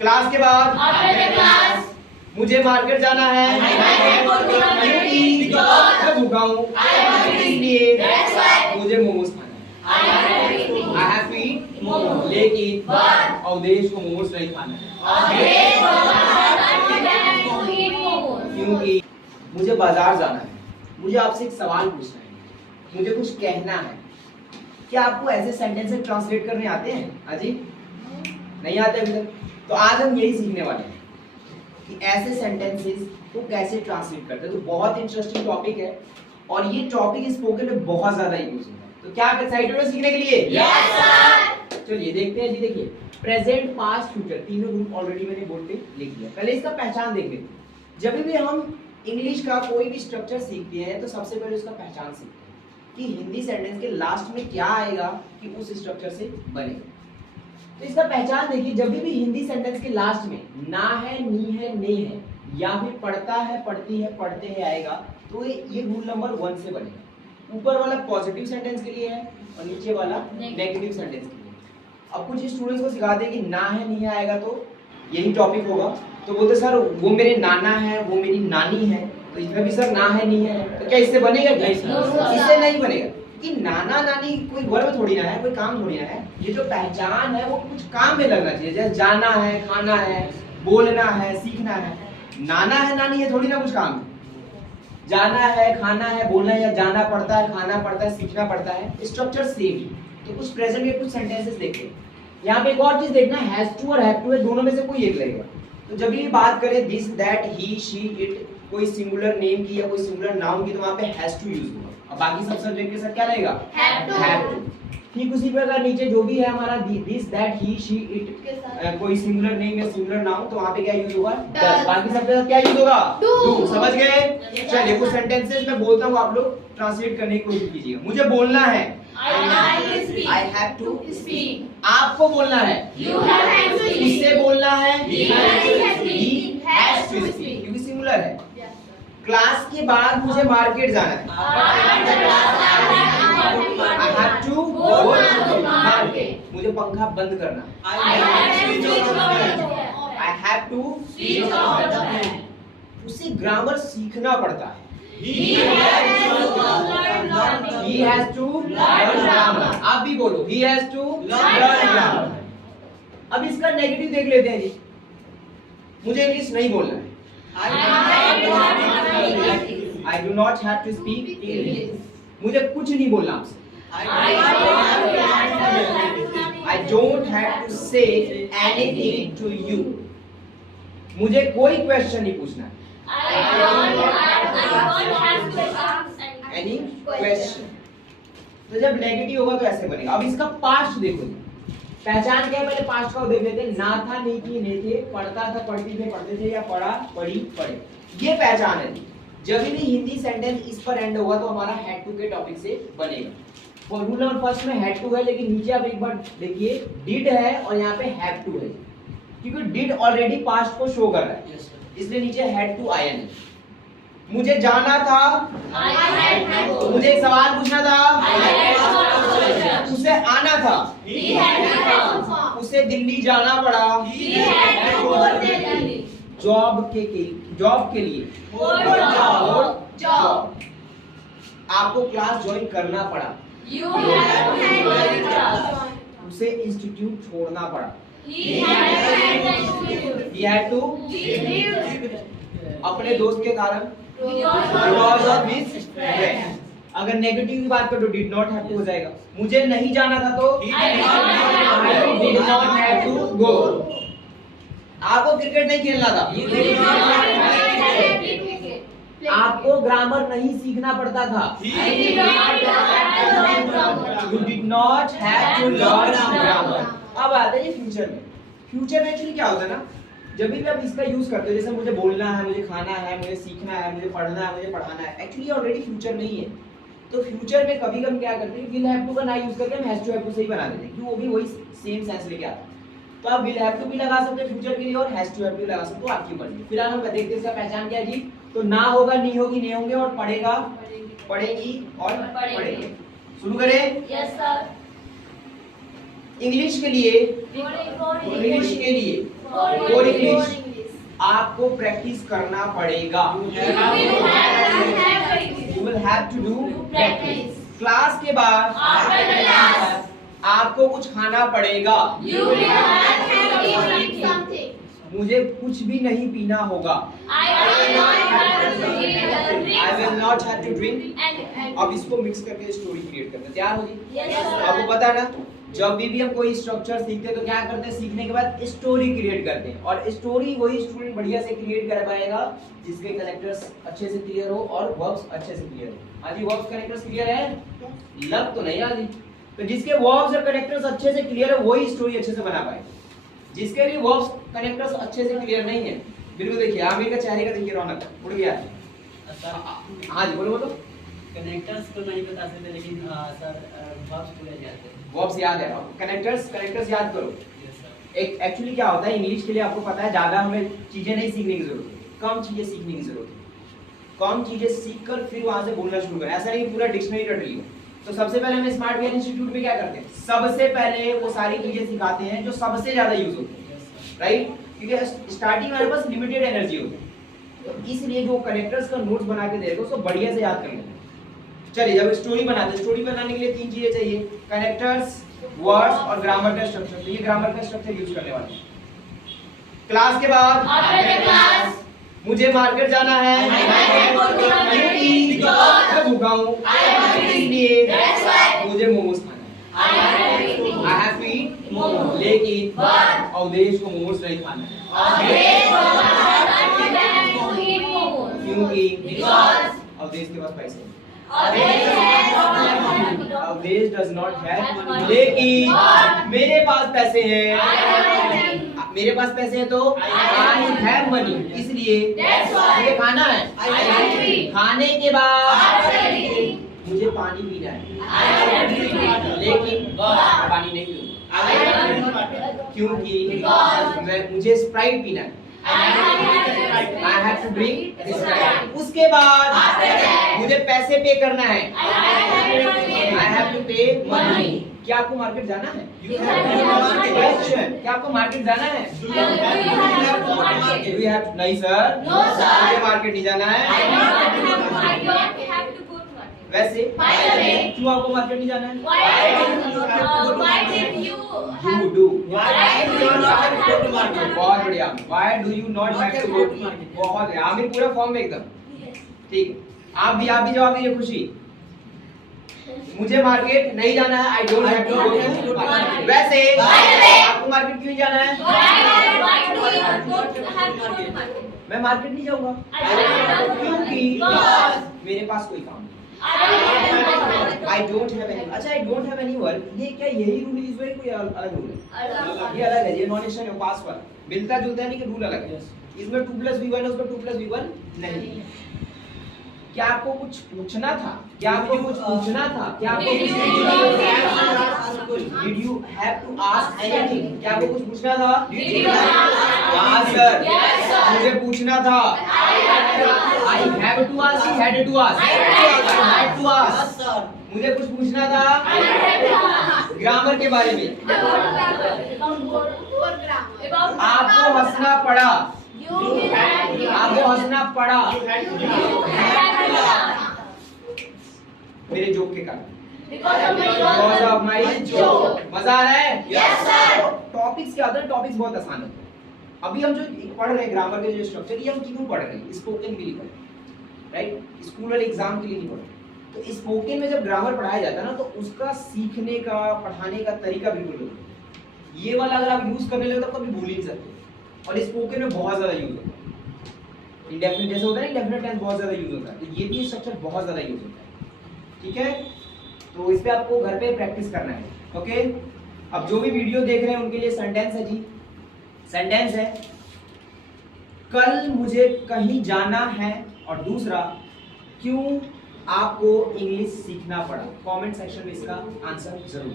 Class के बाद After the class, मुझे मार्केट जाना है क्योंकि मैं भूखा हूँ, इसलिए मुझे मोमोज खाना है। I have to eat momos, लेकिन अवधेश को मोमोज नहीं खाना है क्योंकि मुझे बाजार जाना है। मुझे आपसे एक सवाल पूछना है, मुझे कुछ कहना है। क्या आपको ऐसे सेंटेंसेस ट्रांसलेट करने आते हैं? अजी नहीं आते अभी तक? तो आज हम यही सीखने वाले हैं कि ऐसे सेंटेंसेस को कैसे ट्रांसलेट करते हैं। तो बहुत इंटरेस्टिंग टॉपिक है और ये टॉपिक स्पोकन में बहुत ज्यादा यूज होता है। तो क्या आप एक्साइटेड हो सीखने के लिए? Yes, sir. चलिए देखते हैं जी। देखिए प्रेजेंट, पास्ट, फ्यूचर तीनों ग्रुप ऑलरेडी मैंने बोर्ड पे लिख दिया। पहले इसका पहचान देख लेते हैं। जब भी हम इंग्लिश का कोई भी स्ट्रक्चर सीखते हैं तो सबसे पहले उसका पहचान सीखते हैं कि हिंदी सेंटेंस के लास्ट में क्या आएगा कि उस स्ट्रक्चर से बनेगा। तो इसका पहचान देखिए, जब भी हिंदी सेंटेंस के लास्ट में ना है, नी है, ने है या फिर पढ़ता है, पढ़ती है, पढ़ते हैं आएगा तो ये रूल नंबर 1 से बनेगा। ऊपर वाला पॉजिटिव सेंटेंस के लिए है और नीचे वाला नेगेटिव सेंटेंस के लिए। अब कुछ स्टूडेंट्स को सिखाते हैं कि ना है, नहीं आएगा तो यही टॉपिक होगा। तो बोलते सर वो मेरे नाना है, वो मेरी नानी है, तो इसमें भी सर ना है, नहीं है, तो क्या इससे बनेगा? क्या इससे नहीं बनेगा कि नाना नानी कोई वर्ब थोड़ी ना है, कोई काम थोड़ी ना है। ये जो पहचान है वो कुछ काम में लगना चाहिए, जैसे जाना है, खाना है, बोलना है, सीखना है। नाना है, नानी है, थोड़ी ना कुछ काम है। जाना है, खाना है, बोलना है, या जाना पड़ता है, खाना पड़ता है, सीखना पड़ता है, स्ट्रक्चर सेम ही। तो कुछ प्रेजेंट के कुछ सेंटेंसेस देखते हैं। यहाँ पे एक और चीज देखना, हैज टू और हैव टू है, दोनों में से कोई एक लगेगा। तो जब ये बात करें this, that, he, she, it, कोई सिंगुलर नेम की या कोई सिंगुलर नाउन की, तो वहां पे हैज टू यूज होगा। और बाकी सब सब्जेक्ट के साथ क्या रहेगा? Have to. ठीक उसी प्रकार नीचे जो भी है हमारा this, that, he, she, it, कोई सिंगुलर नेम या सिंगुलर नाउन, तो वहां पे क्या यूज होगा? डज। बाकी सब के साथ क्या यूज होगा? डू। समझ गए? चलिए कुछ सेंटेंसेस मैं बोलता हूँ, आप लोग ट्रांसलेट करने की कोशिश कीजिएगा। मुझे बोलना है, I have to speak. आपको बोलना है, You have to speak. इससे बोलना है, He has to speak. क्योंकि सिंगुलर है। क्लास के बाद मुझे मार्केट जाना है, I have to go to market. मुझे पंखा बंद करना, I have to switch off the fan. उसे ग्रामर सीखना पड़ता है, He has to learn grammar. आप भी बोलो, he has to learn grammar. अब इसका नेगेटिव देख लेते हैं जी। मुझे इंग्लिश नहीं बोलना है, I do not have to speak English. मुझे कुछ नहीं बोलना आपसे, I don't have to say anything to you. मुझे कोई क्वेश्चन नहीं पूछना है, एनी क्वेश्चन। तो जब नेगेटिव होगा तो ऐसे बनेगा। अब इसका पास्ट देखो, पहचान क्या है? पहले पास्ट का देख लेते हैं। ना था, नहीं थी, नहीं थे, पढ़ता था, पढ़ती थे, पढ़ते थे, या पढ़ा, पढ़ी, पढ़े। ये पहचान है। जब भी हिंदी सेंटेंस इस पर एंड होगा तो हमारा हैड टू के टॉपिक से बनेगा। और रूल नंबर फर्स्ट में हैड टू है, लेकिन नीचे आप एक बार देखिए डिड है और यहाँ पे हैव टू है, क्योंकि डिड ऑलरेडी पास्ट को शो कर रहा है, इसलिए नीचे हैड टू आया नहीं। मुझे जाना था, मुझे एक सवाल पूछना था, उसे आना था, उसे दिल्ली जाना पड़ा, जॉब के लिए, आपको क्लास ज्वाइन करना पड़ा, उसे इंस्टीट्यूट छोड़ना पड़ा, He had to अपने दोस्त के कारण, because of his friend. अगर नेगेटिव की बात करो तो did not have to हो जाएगा। मुझे नहीं जाना था तो I did not have to go. आपको क्रिकेट नहीं खेलना था, आपको ग्रामर नहीं सीखना पड़ता था, You did not have to learn grammar. अब आते हैं फ्यूचर में। फ्यूचर में एक्चुअली क्या होता है ना, जब भी आप इसका यूज करते हो, जैसे मुझे बोलना है, मुझे खाना है, मुझे सीखना है, मुझे पढ़ना है, मुझे पढ़ाना है, एक्चुअली ऑलरेडी फ्यूचर नहीं है। तो फ्यूचर में कभी हम क्या करते हैं, विल हैव टू का ना यूज करके हम हैज टू हैव टू से ही बना देते हैं, क्योंकि वो भी वही सेम सेंस लेके आता है। तो आप विल हैव टू भी लगा सकते हैं फ्यूचर के लिए और हैज टू हैव टू लगा सकते हो, आपकी मर्जी। फिलहाल हम देखते हैं इसका पहचान क्या है जी। तो ना होगा, नहीं होगी, नहीं होंगे, और पढ़ेगा, पढ़ेगी और पढ़ेंगे। शुरू करें? Yes sir. इंग्लिश के लिए, इंग्लिश के लिए For English आपको प्रैक्टिस करना पड़ेगा। You will have to do practice. Class के बाद आपको कुछ खाना पड़ेगा। मुझे कुछ भी नहीं पीना होगा। I will not have to drink. अब इसको मिक्स करके स्टोरी क्रिएट करते हैं। तैयार हो गई? आपको पता है ना, जब भी हम कोई स्ट्रक्चर सीखते हैं तो क्या करते हैं, सीखने के बाद स्टोरी क्रिएट करते हैं, और स्टोरी वही स्टूडेंट बढ़िया से क्रिएट कर पाएगा जिसके कनेक्टर्स अच्छे से क्लियर हो और वर्ब्स अच्छे से क्लियर हो। आदि वर्ब्स कनेक्टर्स क्लियर है? लग तो नहीं आदि। तो जिसके वर्ब्स और कनेक्टर्स अच्छे से क्लियर है वही स्टोरी अच्छे से बना पाएगा। जिसके भी वर्ब्स कनेक्टर्स अच्छे से क्लियर नहीं है, बिल्कुल देखिए आमिर का चेहरे का देखिए रौनक उड़ गया। हाँ जी बोलो बोलो। कनेक्टर्स तो नहीं बता सकते, लेकिन सर वर्ब्स पूरे याद है। वर्ब्स याद है, कनेक्टर्स याद करो। Yes sir. एक एक्चुअली क्या होता है, इंग्लिश के लिए आपको पता है ज्यादा हमें चीजें नहीं सीखने की जरूरत है, कम चीजें सीखने की जरूरत है। कम चीजें सीखकर फिर वहां से बोलना शुरू करें। ऐसा नहीं पूरा डिक्शनरी रट लियो। तो सबसे पहले हम स्मार्ट वीआर इंस्टीट्यूट में क्या करते हैं, सबसे पहले वो सारी चीजें सिखाते हैं जो सबसे ज्यादा यूज होती है, राइट? क्योंकि स्टार्टिंग हमारे पास लिमिटेड एनर्जी होती है, तो इसलिए जो कनेक्टर्स का नोट्स बना के देगा उसको बढ़िया से याद कर लेना। चलिए जब स्टोरी बनाते हैं, स्टोरी बनाने के लिए तीन चीजें चाहिए, कनेक्टर्स, वर्ड्स और ग्रामर का स्ट्रक्चर। तो ये ग्रामर का स्ट्रक्चर यूज करने वाले हैं। क्लास के बाद मुझे मार्केट जाना है, क्योंकि मैं भूखा हूँ, इसलिए मुझे मोमोज खाना है। I have to eat momos, लेकिन अवधेश को मोमोज नहीं खाना है, क्योंकि अवधेश के पास पैसे नहीं। अवधेश does not have, लेकिन मेरे पास पैसे हैं। मेरे पास पैसे हैं तो I have money, इसलिए मुझे खाना है। खाने के बाद मुझे पानी पीना है, लेकिन पानी नहीं पीऊंगा, क्योंकि मुझे स्प्राइट पीना है। I have to drink Sprite. उसके बाद मुझे पैसे पे करना है, I have to pay money. क्या आपको मार्केट जाना है? Question. क्या आपको मार्केट जाना है? Do you have to? नहीं सर, मुझे मार्केट नहीं जाना है। वैसे क्यों आपको मार्केट नहीं जाना है? You do. बहुत बढ़िया। Why do you not have to go to market? बहुत बढ़िया। आमिर पूरा फॉर्म में एकदम ठीक है। आप भी जवाब दीजिए खुशी। मुझे मार्केट नहीं जाना है, I don't have to go to market. वैसे आपको मार्केट क्यों जाना है? मैं मार्केट नहीं जाऊंगा क्योंकि मेरे पास कोई काम नहीं। I don't have any. अच्छा I don't have any work. ये क्या यही रूल यूज है, कोई अलग रूल है? ये अलग है, ये नॉन एक्शन है, पास वाला मिलता जुलता है, नहीं कि रूल अलग है। इसमें 2+V1 है, उसमें 2+V1 नहीं। क्या आपको कुछ पूछना था? क्या आपको कुछ पूछना था? क्या आपको Did you have to ask anything? क्या आपको कुछ पूछना था? हाँ सर, मुझे पूछना था। I have to ask, he had to ask, I had to ask. मुझे कुछ पूछना था ग्रामर के बारे में। आपको हंसना पड़ा, आपको हंसना पड़ा मेरे जोक के कारण। Because of my joke. मजा आ रहा है? Yes sir. टॉपिक्स क्या होते हैं? टॉपिक्स बहुत आसान होते हैं। अभी हम जो पढ़ रहे हैं ग्रामर के जो स्ट्रक्चर, ये हम क्यों पढ़ रहे हैं? स्पोकन के लिए पढ़ रहे हैं, राइट? स्कूल वाले एग्जाम के लिए नहीं पढ़ रहे। तो स्पोकन में जब ग्रामर पढ़ाया जाता है ना, तो उसका सीखने का, पढ़ाने का तरीका बिल्कुल अलग है। ये वाला अगर आप यूज करने लगे तो कभी भूल ही नहीं सकते। और स्पोकन में बहुत ज्यादा यूज होता है। इंडेफिनिट जैसे होता है, इंडेफिनिट टेंस बहुत ज्यादा यूज होता है, तो ये भी स्ट्रक्चर बहुत ज्यादा यूज होता है। ठीक है, तो इस पे आपको घर पे प्रैक्टिस करना है। ओके, अब जो भी वीडियो देख रहे हैं उनके लिए सेंटेंस है जी। सेंटेंस है, कल मुझे कहीं जाना है, और दूसरा, क्यों आपको इंग्लिश सीखना पड़ा। कमेंट सेक्शन में इसका आंसर जरूर